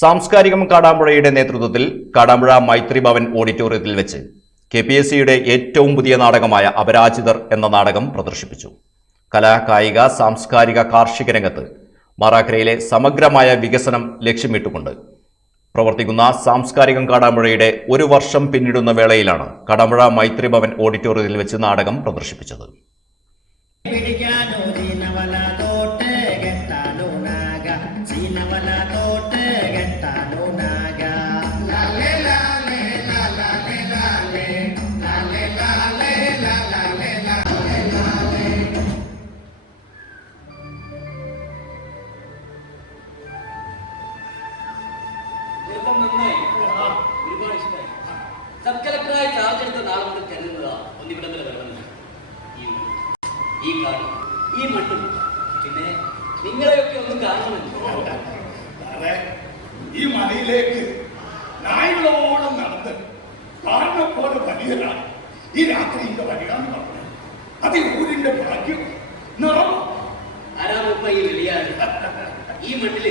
സാംസ്കാരികം കാടാമ്പുഴയുടെ നേതൃത്വത്തിൽ കാടാമ്പുഴ മൈത്രി ഭവൻ ഓഡിറ്റോറിയത്തിൽ വെച്ച് കെ പി എസ് സിയുടെ ഏറ്റവും പുതിയ നാടകമായ അപരാജിതർ എന്ന നാടകം പ്രദർശിപ്പിച്ചു. കലാ കായിക സാംസ്കാരിക കാർഷിക രംഗത്ത് മാറാക്കരയിലെ സമഗ്രമായ വികസനം ലക്ഷ്യമിട്ടുകൊണ്ട് പ്രവർത്തിക്കുന്ന സാംസ്കാരികം കാടാമ്പുഴയുടെ ഒരു വർഷം പിന്നിടുന്ന വേളയിലാണ് കാടാമ്പുഴ മൈത്രി ഭവൻ ഓഡിറ്റോറിയത്തിൽ വെച്ച് നാടകം പ്രദർശിപ്പിച്ചത്. ഇപ്പം നന്നായി ഒരുപാട് ഇഷ്ടമായി സബ് കളക്ടറായി ചാർജ് എടുത്ത നാളെ മുതൽ കരുതുന്നതാ ഒന്നിവിടത്തിൽ വരണമെന്ന് ഈ ഈ കാടും ഈ മണ്ണും. പിന്നെ നിങ്ങളെയൊക്കെ ഒന്ന് കാണണമെന്ന് ഈ മലയിലേക്ക് നായകളോളം നടന്ന് കാണുന്ന പോലെ വലിയതാണ് ഈ രാത്രി ഇന്റെ വരികയെന്ന് പറഞ്ഞു. അത് ഊരിന്റെ ഭാഗ്യം നിറം ആരാമപ്പ ഈ വെളിയാട്? ഈ മണ്ണിൽ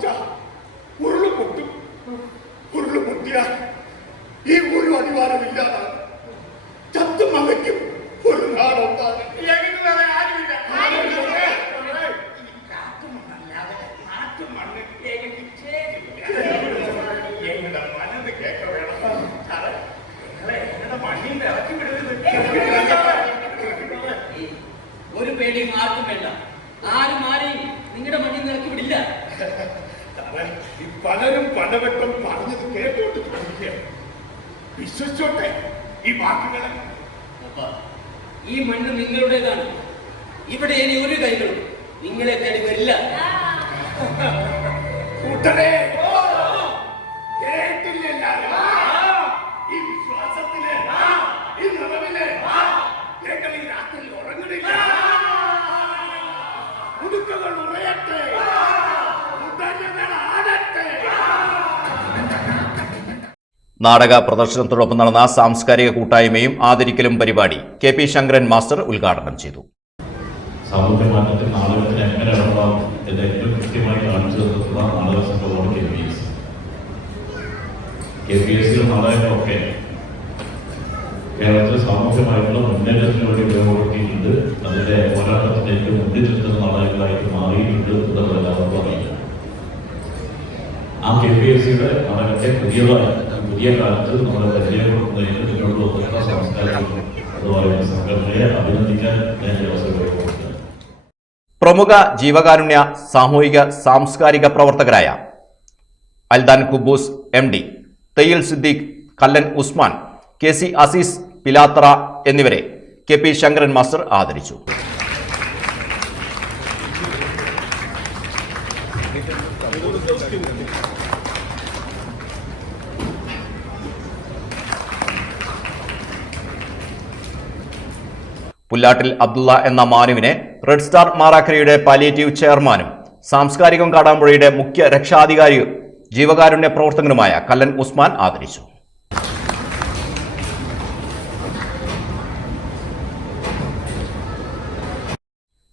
മുറിച്ച ഉരുൾ മുട്ടും ഉരുൾ മുട്ടിയാൽ ഈ ഒരു അടിവാരം ഇല്ലാതാണ് ചത്തും അവയ്ക്കും ഒരു നാടൊന്നാണ് എങ്ങളുടെ മനത് കേൾക്ക വേണം. സാറേ ഞങ്ങളുടെ മണ്ണിന്റെ ഇറക്കി വിടരുത്. ഒരു പേടിയും ആർക്കും വേണ്ട. ആരും ആരെയും നിങ്ങളുടെ മണ്ണിൽ നിന്ന് ഇറക്കി വിടില്ല. ഈ പലരും പലവട്ടം പറഞ്ഞത് കേട്ടോട്ട് ചോദിക്കുകയാണ്. വിശ്വസിച്ചോട്ടെ ഈ വാക്കുകളെ. അപ്പ ഈ മണ്ണ് നിങ്ങളുടേതാണ്. ഇവിടെ ഇനി ഒരു കൈകളും നിങ്ങളെ കൈ വരില്ല. കൂട്ടരെ. നാടക പ്രദർശനത്തോടൊപ്പം നടന്ന സാംസ്കാരിക കൂട്ടായ്മയും ആദരിക്കലും പരിപാടി കെ പി ശങ്കരൻ മാസ്റ്റർ ഉദ്ഘാടനം ചെയ്തു. സാമൂഹ്യ മാറ്റത്തിൽ നാടകത്തിന് എങ്ങനെ ഇടപെടാം എന്ന് ഏറ്റവും കൃത്യമായി കാണിച്ചു തന്നിട്ടുള്ള നാടക സംഘമാണ് K P S. K P S സിയുടെ നാടകങ്ങളൊക്കെ കേരളത്തിൽ സാമൂഹ്യമായിട്ടുള്ള മുന്നേറ്റത്തിന് വേണ്ടി ഉപയോഗപ്പെടുത്തിയിട്ടുണ്ട്. അതിന്റെ പോരാട്ടത്തിലേക്ക് മുന്നിൽ നാടകങ്ങളായിട്ട് മാറിയിട്ടുണ്ട് എന്നുള്ളത് എല്ലാവർക്കും അറിയില്ല ആ കെ പി എസ് സിയുടെ നാടകത്തെ പുതിയതായി പുതിയ കാലത്ത് നമ്മളെ പരിചയപ്പെടുത്തുന്നതിന് മുന്നോട്ട് വന്നിട്ടുള്ള സംസ്കാരങ്ങളും അതുപോലെ സംഘടനയെ അഭിനന്ദിക്കാൻ ഞാൻ അവസരം പ്രമുഖ ജീവകാരുണ്യ സാമൂഹിക സാംസ്കാരിക പ്രവർത്തകരായ അൽദാൻ കുബൂസ് എം ഡി തയ്യൽ സിദ്ദീഖ് കല്ലൻ ഉസ്മാൻ കെ സി അസീസ് പിലാത്ര എന്നിവരെ കെ പി ശങ്കരൻ മാസ്റ്റർ ആദരിച്ചു. പുല്ലാട്ടിൽ അബ്ദുള്ള എന്ന മാനുവിനെ റെഡ് സ്റ്റാർ മാറാക്കരയുടെ പാലിയേറ്റീവ് ചെയർമാനും സാംസ്കാരികം കാടാമ്പുഴയുടെ മുഖ്യ രക്ഷാധികാരിയും ജീവകാരുണ്യ പ്രവർത്തകനുമായ കല്ലൻ ഉസ്മാൻ ആദരിച്ചു.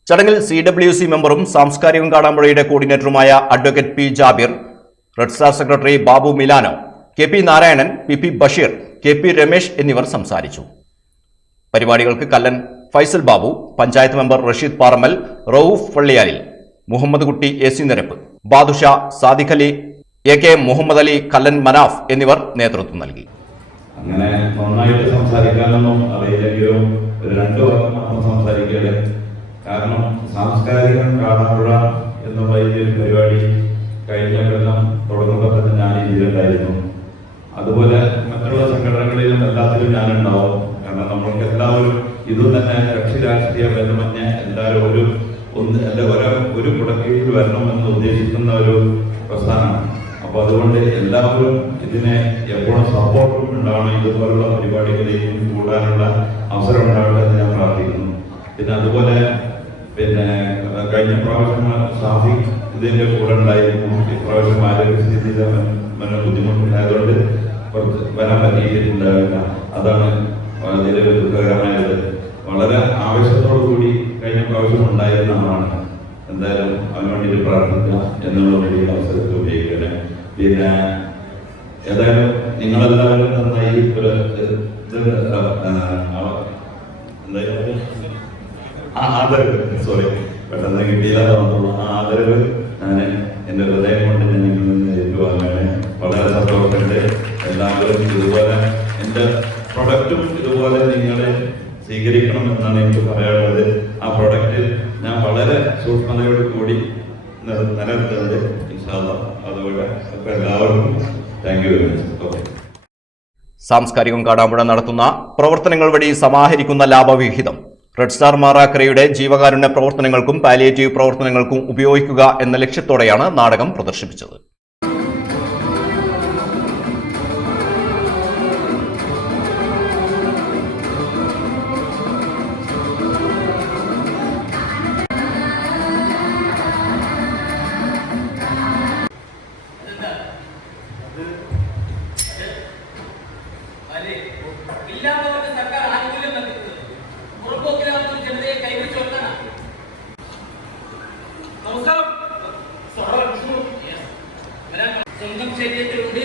ചടങ്ങിൽ സി ഡബ്ല്യു സി മെമ്പറും സാംസ്കാരികം കാടാമ്പുഴയുടെ കോർഡിനേറ്ററുമായ advocate P Jabir red star secretary Babu Milano K P Narayanan P P Basheer K P Ramesh എന്നിവർ സംസാരിച്ചു. പരിപാടികൾക്ക് Kallan Faisal Babu panchayat member Rasheed Paramal Rauf പള്ളിയാലിൽ Muhammad Kutty A C നിരപ്പ് ബാദുഷ സാദിഖ് അലി എ കെ മുഹമ്മദ് അലി കല്ലൻ മനാഫ് എന്നിവർ നേതൃത്വം നൽകി. അങ്ങനെ നന്നായിട്ട് സംസാരിക്കാനൊന്നും അറിയില്ലെങ്കിലും രണ്ടു വർഷം മാത്രം സംസാരിക്കട്ടെ കാരണം സാംസ്കാരികം കാടാമ്പുഴ എന്ന ഈ പരിപാടി കഴിഞ്ഞ കൊല്ലം തുടങ്ങുമ്പോൾ തന്നെ ഞാൻ ഇതിലുണ്ടായിരുന്നു അതുപോലെ മറ്റുള്ള സംഘടനകളിലും എല്ലാത്തിലും ഞാനുണ്ടാവും. നമ്മൾക്ക് എല്ലാവരും ഇതും തന്നെ കക്ഷി രാഷ്ട്രീയ ഭേദമന്യേ എല്ലാവരും ഒരു ഒന്ന് അല്ല ഒരു കുടക്കീഴിൽ വരണമെന്ന് ഉദ്ദേശിക്കുന്ന ഒരു പ്രസ്ഥാനമാണ്. അപ്പോൾ അതുകൊണ്ട് എല്ലാവരും ഇതിനെ എപ്പോഴും സപ്പോർട്ടും ഉണ്ടാവണം. ഇതുപോലുള്ള പരിപാടികളിൽ കൂടാനുള്ള അവസരം ഉണ്ടാവട്ടെ എന്ന് ഞാൻ പ്രാർത്ഥിക്കുന്നു. പിന്നെ അതുപോലെ പിന്നെ കഴിഞ്ഞ പ്രാവശ്യം ഷാഫി ഇതിന്റെ കൂടെ ഉണ്ടായിരുന്നു. ഇപ്രാവശ്യം ആരോഗ്യസ്ഥിതി ബുദ്ധിമുട്ടുണ്ടായതുകൊണ്ട് കുറച്ച് വരാൻ പറ്റിയിട്ടുണ്ടാവില്ല അതാണ് വളരെ ദുഃഖകരമായത്. വളരെ ആവേശത്തോടു കൂടി കഴിഞ്ഞ പ്രാവശ്യം ഉണ്ടായിരുന്നതാണ് എന്തായാലും അവന് വേണ്ടിയിട്ട് പ്രാർത്ഥിക്കാം എന്നുള്ള വലിയ അവസരത്തിൽ ഉപയോഗിക്കണേ പിന്നെ ഏതായാലും നിങ്ങളെല്ലാവരും നന്നായി ഒരു ആദരവ്. സോറി പെട്ടെന്ന് കിട്ടിയില്ല ആദരവ് ഞാൻ എന്റെ ഹൃദയം കൊണ്ട് ഞാൻ നിങ്ങളിൽ നിന്ന് ഏറ്റുവാങ്ങാണ്. വളരെ സന്തോഷമുണ്ട്. എല്ലാവരും ഇതുപോലെ എന്റെ പ്രൊഡക്റ്റും ഇതുപോലെ നിങ്ങൾ സ്വീകരിക്കണം എന്നാണ് എനിക്ക് പറയാനുള്ളത്. ആ പ്രൊഡക്റ്റ് ഞാൻ വളരെ സൂക്ഷ്മതയോട് കൂടി നിലനിർത്തുന്നത് അതുപോലെ അപ്പൊ എല്ലാവർക്കും thank you very much okay സാംസ്കാരികം Kadampuzha നടത്തുന്ന പ്രവർത്തനങ്ങൾ വഴി സമാഹരിക്കുന്ന ലാഭവിഹിതം. റെഡ് സ്റ്റാർ മാറാക്കരയുടെ ജീവകാരുണ്യ പ്രവർത്തനങ്ങൾക്കും പാലിയേറ്റീവ് പ്രവർത്തനങ്ങൾക്കും ഉപയോഗിക്കുക എന്ന ലക്ഷ്യത്തോടെയാണ് നാടകം പ്രദർശിപ്പിച്ചത്. സ്വന്തം ശരീരത്തിലുണ്ട്